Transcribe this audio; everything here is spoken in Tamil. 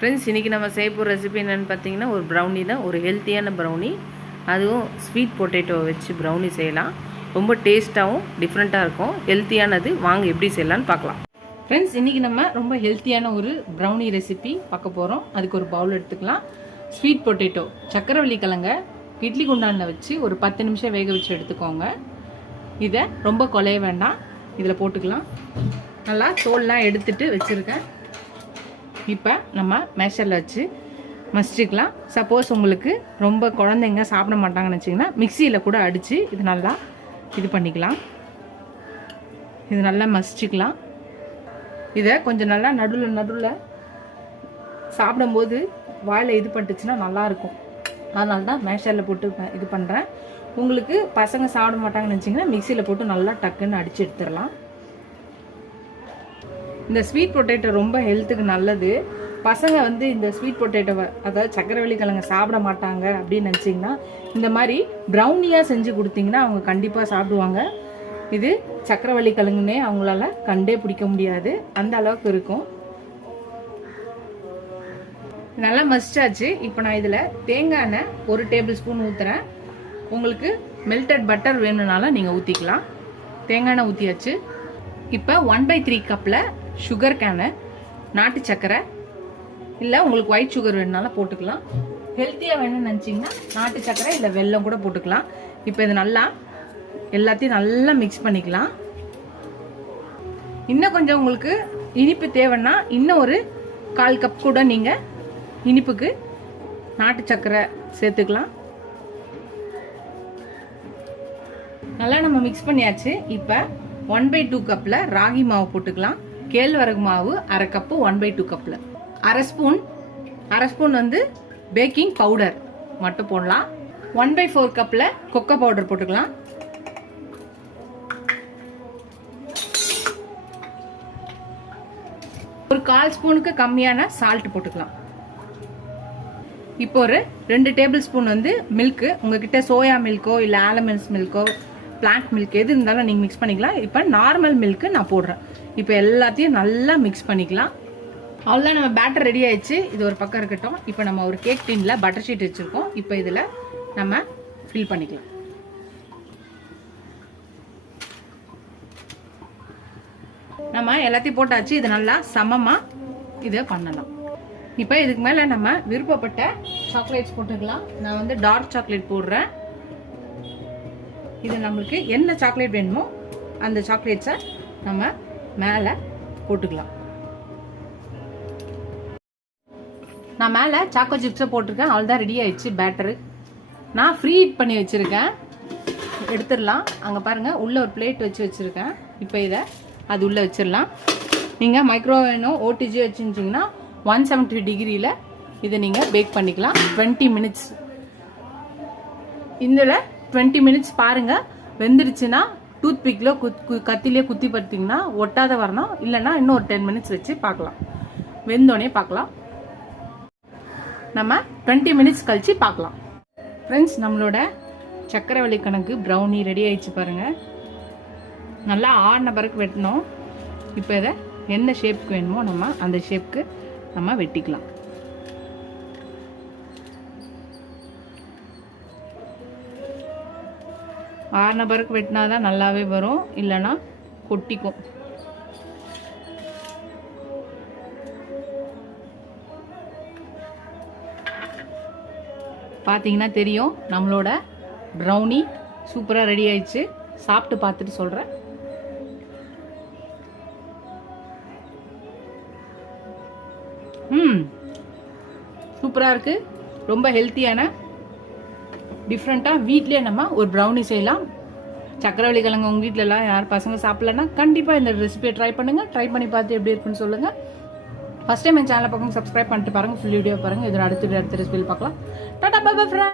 ஃப்ரெண்ட்ஸ், இன்றைக்கி நம்ம செய்ய போகிற ரெசிபி என்னென்னு பார்த்தீங்கன்னா, ஒரு ப்ரௌனி தான். ஒரு ஹெல்த்தியான ப்ரௌனி, அதுவும் ஸ்வீட் பொட்டேட்டோவை வச்சு ப்ரௌனி செய்யலாம். ரொம்ப டேஸ்ட்டாகவும் டிஃப்ரெண்ட்டாக இருக்கும். ஹெல்த்தியானது. வாங்க எப்படி செய்யலான்னு பார்க்கலாம். ஃப்ரெண்ட்ஸ், இன்றைக்கி நம்ம ரொம்ப ஹெல்த்தியான ஒரு ப்ரௌனி ரெசிபி பார்க்க போகிறோம். அதுக்கு ஒரு பவுல் எடுத்துக்கலாம். ஸ்வீட் பொட்டேட்டோ, சக்கரவள்ளி கிழங்க இட்லி குண்டானில் வச்சு ஒரு 10 நிமிஷம் வேக வச்சு எடுத்துக்கோங்க. இதை ரொம்ப குலைய வேண்டாம், இதில் போட்டுக்கலாம். நல்லா தோல்லாம் எடுத்துட்டு வச்சுருக்கேன். இப்போ நம்ம மேஷரில் வச்சு மசிச்சுக்கலாம். சப்போஸ் உங்களுக்கு ரொம்ப குழந்தைங்க சாப்பிட மாட்டாங்கன்னு வச்சிங்கன்னா மிக்சியில் கூட அடித்து இது நல்லா இது பண்ணிக்கலாம். இது நல்லா மசிச்சுக்கலாம். இதை கொஞ்சம் நல்லா நடுவில் சாப்பிடும்போது வாயில் இது பண்ணிட்டுச்சுன்னா நல்லாயிருக்கும். அதனால தான் மேஷரில் போட்டு இது பண்ணுறேன். உங்களுக்கு பசங்க சாப்பிட மாட்டாங்கன்னு வச்சிங்கன்னா மிக்சியில் போட்டு நல்லா டக்குன்னு அடித்து எடுத்துடலாம். இந்த ஸ்வீட் பொட்டேட்டோ ரொம்ப ஹெல்த்துக்கு நல்லது. பசங்க இந்த ஸ்வீட் பொட்டேட்டோவை, அதாவது சக்கரவள்ளி கிழங்கு சாப்பிட மாட்டாங்க அப்படின்னு நினச்சிங்கன்னா இந்த மாதிரி ப்ரௌனியாக செஞ்சு கொடுத்தீங்கன்னா அவங்க கண்டிப்பாக சாப்பிடுவாங்க. இது சக்கரவள்ளி கிழங்குன்னே அவங்களால கண்டே பிடிக்க முடியாது, அந்த அளவுக்கு இருக்கும். நல்லா மசிச்சாச்சு. இப்போ நான் இதில் தேங்காய் எண்ணெய் 1 டேபிள் ஸ்பூன் ஊற்றுறேன். உங்களுக்கு மெல்டட் பட்டர் வேணும்னாலும் நீங்கள் ஊற்றிக்கலாம். தேங்காய் எண்ணெய் ஊற்றியாச்சு. இப்போ 1/3 கப்பில் சுகர் கேனு, நாட்டு சக்கரை, இல்லை உங்களுக்கு ஒயிட் சுகர் வேணுனாலும் போட்டுக்கலாம். ஹெல்த்தியாக வேணும்னு நினச்சிங்கன்னா நாட்டு சக்கரை இல்லை வெல்லம் கூட போட்டுக்கலாம். இப்போ இது நல்லா எல்லாத்தையும் நல்லா மிக்ஸ் பண்ணிக்கலாம். இன்னும் கொஞ்சம் உங்களுக்கு இனிப்பு தேவைன்னா இன்னும் ஒரு 1/4 கப் கூட நீங்கள் இனிப்புக்கு நாட்டு சக்கரை சேர்த்துக்கலாம். நல்லா நம்ம மிக்ஸ் பண்ணியாச்சு. இப்போ 1/2 கப்பில் ராகி மாவு போட்டுக்கலாம். கேழ்வரகு மாவு 1/2 கப்பு 1/2 கப்பில் 1/2 ஸ்பூன் பேக்கிங் பவுடர் மட்டும் போடலாம். 1/4 கப்பில் கொக்கோ பவுடர் போட்டுக்கலாம். ஒரு 1/4 ஸ்பூனுக்கு கம்மியான சால்ட் போட்டுக்கலாம். இப்போ ஒரு 2 டேபிள் ஸ்பூன் மில்க்கு, உங்ககிட்ட சோயா மில்க்கோ இல்லை ஆல்மண்ட்ஸ் மில்க்கோ பிளான்ட் மில்க் எது இருந்தாலும் நீங்கள் மிக்ஸ் பண்ணிக்கலாம். இப்போ நார்மல் மில்க்கு நான் போடுறேன். இப்போ எல்லாத்தையும் நல்லா மிக்ஸ் பண்ணிக்கலாம். அவ்வளோதான், நம்ம பேட்டர் ரெடி ஆயிடுச்சு. இது ஒரு பக்கம் இருக்கட்டும். இப்போ நம்ம ஒரு கேக் டின்ல பட்டர் ஷீட் வச்சுருக்கோம். இப்போ இதில் நம்ம ஃபில் பண்ணிக்கலாம். நம்ம எல்லாத்தையும் போட்டாச்சு. இது நல்லா சமமாக இதை பண்ணலாம். இப்போ இதுக்கு மேலே நம்ம விருப்பப்பட்ட சாக்லேட்ஸ் போட்டுக்கலாம். நான் டார்க் சாக்லேட் போடுறேன். இது நம்மளுக்கு என்ன சாக்லேட் வேணுமோ அந்த சாக்லேட்ஸை நம்ம மேலே போட்டுக்கலாம். நான் மேலே சாக்கோ சிப்ஸை போட்டிருக்கேன். அவ்வளோதான், ரெடி ஆயிடுச்சு பேட்டரு. நான் ஃப்ரீ ஹீட் பண்ணி வச்சுருக்கேன். எடுத்துடலாம். அங்கே பாருங்கள், உள்ளே ஒரு பிளேட் வச்சு வச்சுருக்கேன். இப்போ இதை அது உள்ளே வச்சிடலாம். நீங்கள் மைக்ரோவேவோ ஓடிஜியோ வச்சுருந்தீங்கன்னா 170 டிகிரியில் இதை நீங்கள் பேக் பண்ணிக்கலாம். 20 மினிட்ஸ். இதில் 20 மினிட்ஸ் பாருங்கள். வெந்துடுச்சுன்னா டூத் பிக்கில் கத்திலே குத்தி பார்த்தீங்கன்னா ஒட்டாத வரணும். இல்லைன்னா இன்னும் ஒரு 10 மினிட்ஸ் வச்சு பார்க்கலாம். வெந்தோடனே பார்க்கலாம். நம்ம 20 மினிட்ஸ் கழிச்சு பார்க்கலாம். ஃப்ரெண்ட்ஸ், நம்மளோட சக்கரவள்ளி கிழங்கு ப்ரௌனி ரெடி ஆயிடுச்சு பாருங்கள். நல்லா ஆறின பிறகு வெட்டணும். இப்போ இதை என்ன ஷேப்புக்கு வேணுமோ நம்ம அந்த ஷேப்புக்கு நம்ம வெட்டிக்கலாம். ஆறின பிறகு வெட்டினா தான் நல்லாவே வரும், இல்லைன்னா கொட்டிக்கும். பார்த்தீங்கன்னா தெரியும், நம்மளோட ப்ரௌனி சூப்பராக ரெடி ஆயிடுச்சு. சாப்பிட்டு பார்த்துட்டு சொல்கிறேன். சூப்பராக இருக்குது. ரொம்ப ஹெல்த்தியான டிஃப்ரெண்ட்டாக வீட்லேயே நம்ம ஒரு ப்ரௌனி செய்யலாம். சக்கரவள்ளி கிழங்கு உங்கள் வீட்டிலலாம் யார் பசங்க சாப்பிட்லன்னா கண்டிப்பாக இந்த ரெசிபியை ட்ரை பண்ணுங்கள். ட்ரை பண்ணி பார்த்து எப்படி இருக்குன்னு சொல்லுங்கள். ஃபஸ்ட் டைம் என் சேனலை பக்கம் சப்ஸ்கிரைப் பண்ணிட்டு பாருங்கள். ஃபுல் வீடியோ பாருங்கள். இதோட அடுத்த ரெசிபியில் பார்க்கலாம். Tata bye bye friends.